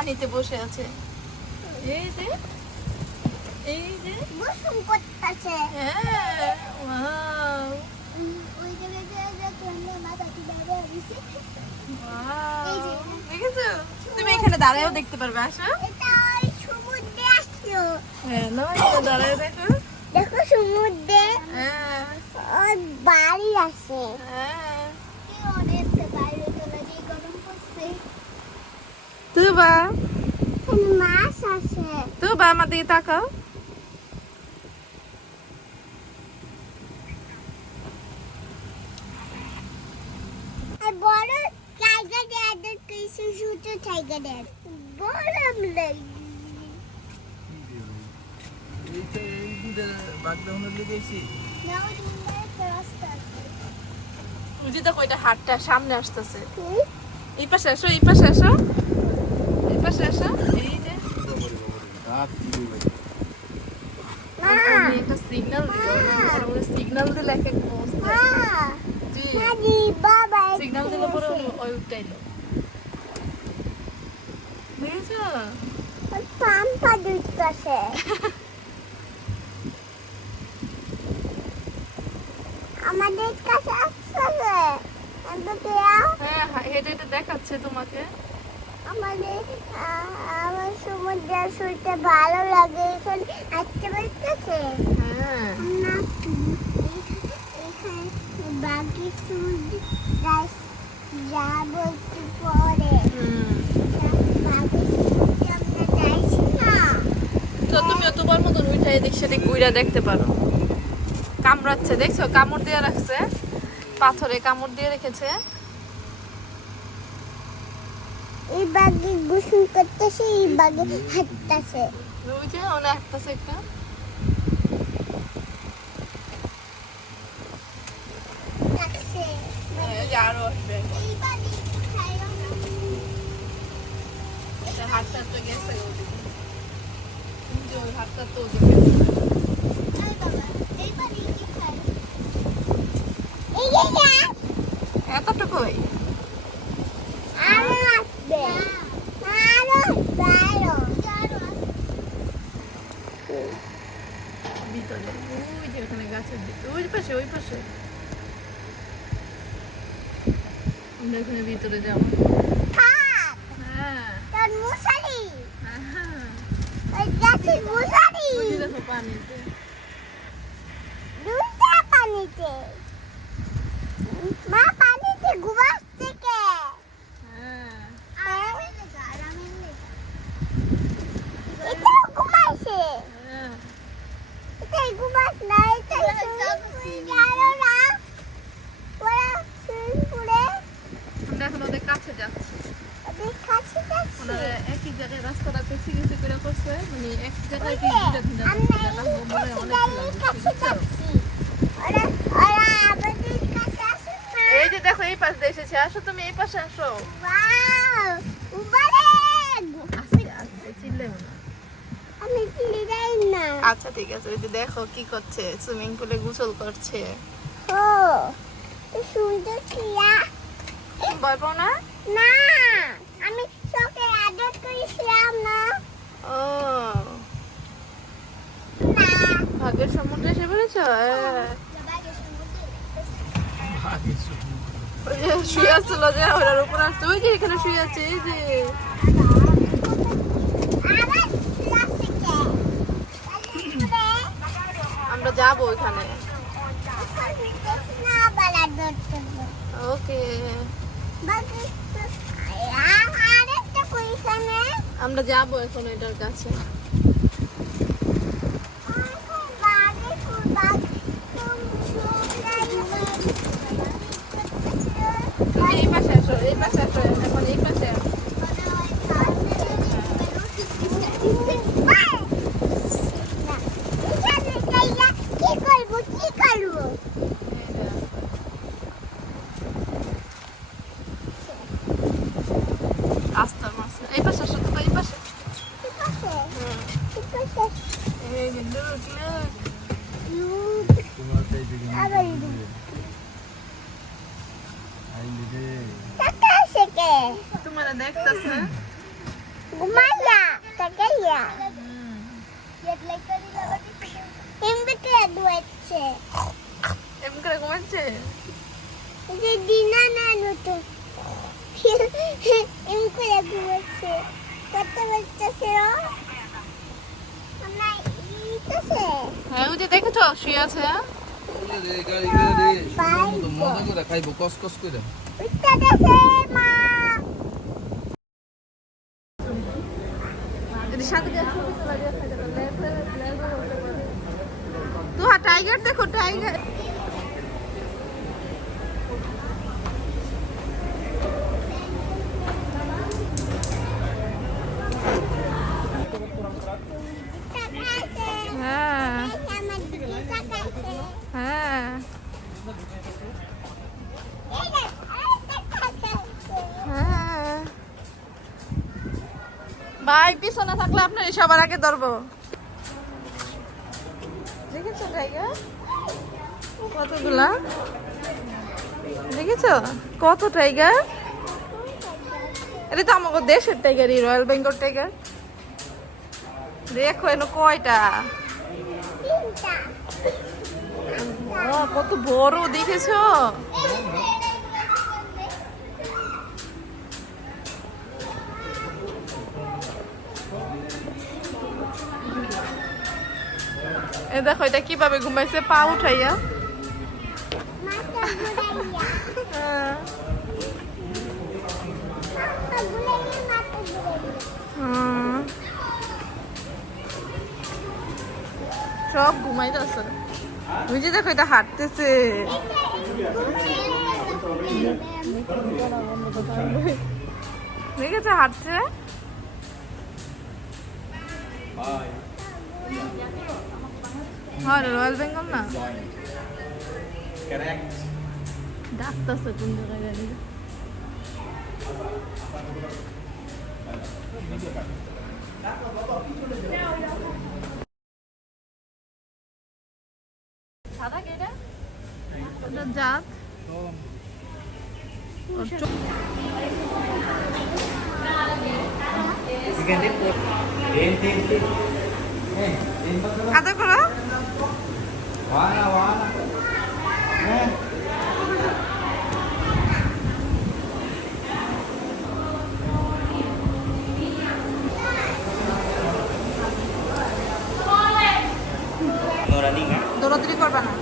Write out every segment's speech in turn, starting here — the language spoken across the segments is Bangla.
পানিতে বসে আছে। এই যে গোসল করতেছে। হ্যাঁ, ওয়াও ওই জায়গায় যে তোমরা মাথা দিবে দিছে। ওয়াও, দেখেছো? তুমি এখানে দাঁড়ায়ও দেখতে পারবে। আসো। এটা ওই সমুদ্রে আসলো। হ্যাঁ, না এখানে দাঁড়ায় দেখো। দেখো সমুদ্রে হ্যাঁ, ওই বাড়ি আছে। হ্যাঁ। কি অনেক বাইরে তোলা দিয়ে গরম পড়ছে। তুবা, এখানে মাছ আছে। তুবা আমার দিকে তাকাও। আর বড় টাইগার ড্যাড কিছু ছোট টাইগার ড্যাড বড় লাগে। না ওই দিনটা একটা রাস্তা আছে। বুঝি দেখো এটা হাতটা সামনে আসতেছে। কি? এই পাশে আসো, এই পাশে আসো, এই পাশে আসো। এই যে মা আমি একটা সিগন্যাল দিল, সিগন্যাল দিলে এক এক অবস্থা। মা জি, নানি বাবা সিগন্যাল দিলে পরে ওই উঠাইলো। বুঝেছো? পাম্পা দুইটাছে। আমাদের কাছে আসছে হ্যাঁ, হেঁটে হেঁটে দেখাচ্ছে তোমাকে। আমাদের আমার সমুদ্রে শুইতে ভালো লাগে এখানে আসতে বলতেছে। হ্যাঁ, না এখানে বাকি সমুদ্রে যাবো একটু পরে। বাকি সমুদ্রে আমরা যাইছি না। তো তুমিও তোমার মতন উঠাই এদিক সেদিক ঘুরে দেখতে পারো। কামড়াচ্ছে, দেখছো? কামড় দিয়ে রাখছে, পাথরে কামড় দিয়ে রেখেছে। এই বাগে গোসল করতেছে, এই বাগে হাঁটতেছে। ওই যে অনেক হাঁটতেছে একটা। ডাকছে। এই যে আরো আসবে। এই বাগে খাইও না। এটা হাঁটতে হাঁটতে গেছে ওদিকে। তুমি যে ওই হাঁটতে হাঁটতে ওদিকে গেছে। এই বাবা, এই বাগে কি খায়? এই যে যা। এতটুকুই। আরো আসবে। আরো আরো ভিতরে ওই যে ওখানে গাছের দিকে, ওই পাশে, ওই পাশে। আমরা এখানে ভিতরে যাবো। থাক। হ্যাঁ, তোর মশারি। হ্যাঁ। ওই গাছের মশারি। ওই যে দেখো পানিতে। দুইটা পানিতে। মা পানিতে ঘুমাচ্ছে কে? হ্যাঁ, এটাও ঘুমাইছে। হ্যাঁ। এটাই ঘুমাস না, এটাই সুইমিং পুলে গেল না। ওরা সুইমিং পুলে আমরা এখন ওদের কাছে যাচ্ছি। ওদের কাছে যাচ্ছে। ওনারা একই জায়গায় রাস্তাটা পেছি গেছে করে করছে, মানে এক জায়গায় কি ওই যে, দুইটা আমরা জায়গা এই মনে হয় অনেক গাড়ির কাছে যাচ্ছি। ওরা আমাদের কাছে আসে না। এই যে দেখো এই পাশ দিয়ে এসেছে। আসো, তুমি এই পাশে আসো। ওয়াও, উপরে। আস্তে আস্তে চিল্লেও না। আমি চিনি যাই না। আচ্ছা ঠিক আছে। ওই যে দেখো কি করছে, সুইমিং পুলে গোসল করছে। ও, কি সুন্দর ছিলা। ভয় পাও না? না, আমি চোখে আদর করেছিলাম না। ও, না। ভাগ্যের সমুদ্রে এসে পড়েছ? ওই যে শুয়ে আসছিল যে ওটার উপর আসছে, ওই যে এখানে শুয়ে আছে। এই যে আবার ক্লাসে কে? আমরা যাবো ওইখানে। না, বালা ধরতে হবে। ওকে, বাকি আরেকটা কইখানে। আমরা যাবো এখন এটার কাছে। বাগে বাগে তুমি এই পাশে আসো, এই পাশে আসো, এখন এই পাশে আসো। কি করবো কি করবো? এই যে। রাস্তার মাঝে এই পাশে আসো, তো এই পাশে। ঠিক আছে হুম। ঠিক আছে। এই যে look, look। আবার টাকা আছে কে? তোমরা দেখতেছ? Gumaya. Tagaya. Imbite duetse. এমন করে ঘুমাচ্ছে? Ini Dina nanu tuh. Imku ya duetse. Kata baca sih. Mama itu sih. হ্যাঁ ওই যে দেখেছো শুয়ে আছে হ্যাঁ? মজা করে খাইবো কস কস করে Kita dah sih, Ma. যদি সাথে তো হ্যাঁ টাইগার দেখো টাইগার Kita kasih. হ্যাঁ Sama kita kasih. হ্যাঁ Ini, kita kasih. হ্যাঁ ভাই পিছনে থাকলে আপনার সবার আগে ধরবো দেখেছো টাইগার কতগুলা দেখেছো কত টাইগার এটা তো আমাকে দেশের টাইগারই রয়্যাল বেঙ্গল টাইগার দেখো এনো কয়টা Cinta. ও, কত বড় দেখেছো এ দেখো এটা কিভাবে ঘুমাইছে পা উঠাইয়া Mata budaya. হ্যাঁ, Mata budaya, mata budaya. হুম। সব ঘুমাইতেছে ওই যে দেখো এটা হাঁটতেছে দেখেছো হাঁটছে হ্যাঁ রয়্যাল বেঙ্গল না ডাকতেছে কোন জায়গায় গাড়ি সাদা কেটা ওটা জাত ওর চোখ আদা করো দৌড়াদৌড়ি করবা না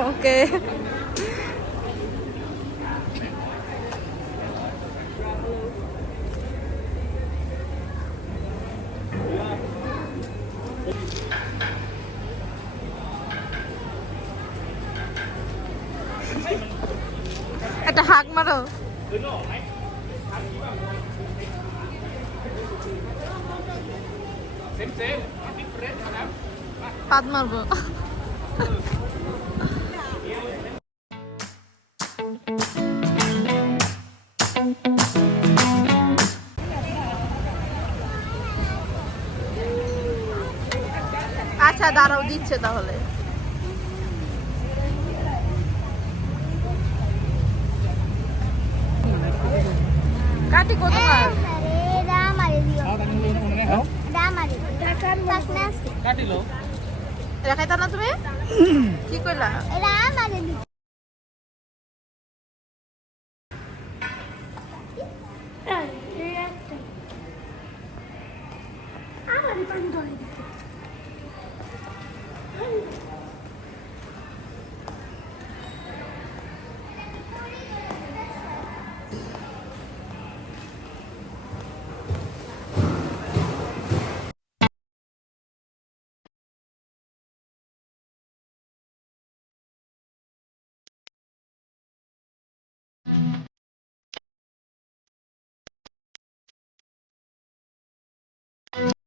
ওকে একটা হাক মারো পাত মারবো আচ্ছা দাঁড়াও দিচ্ছে তাহলে কাটি কত মার দেখাইতা না তুমি কি কইলা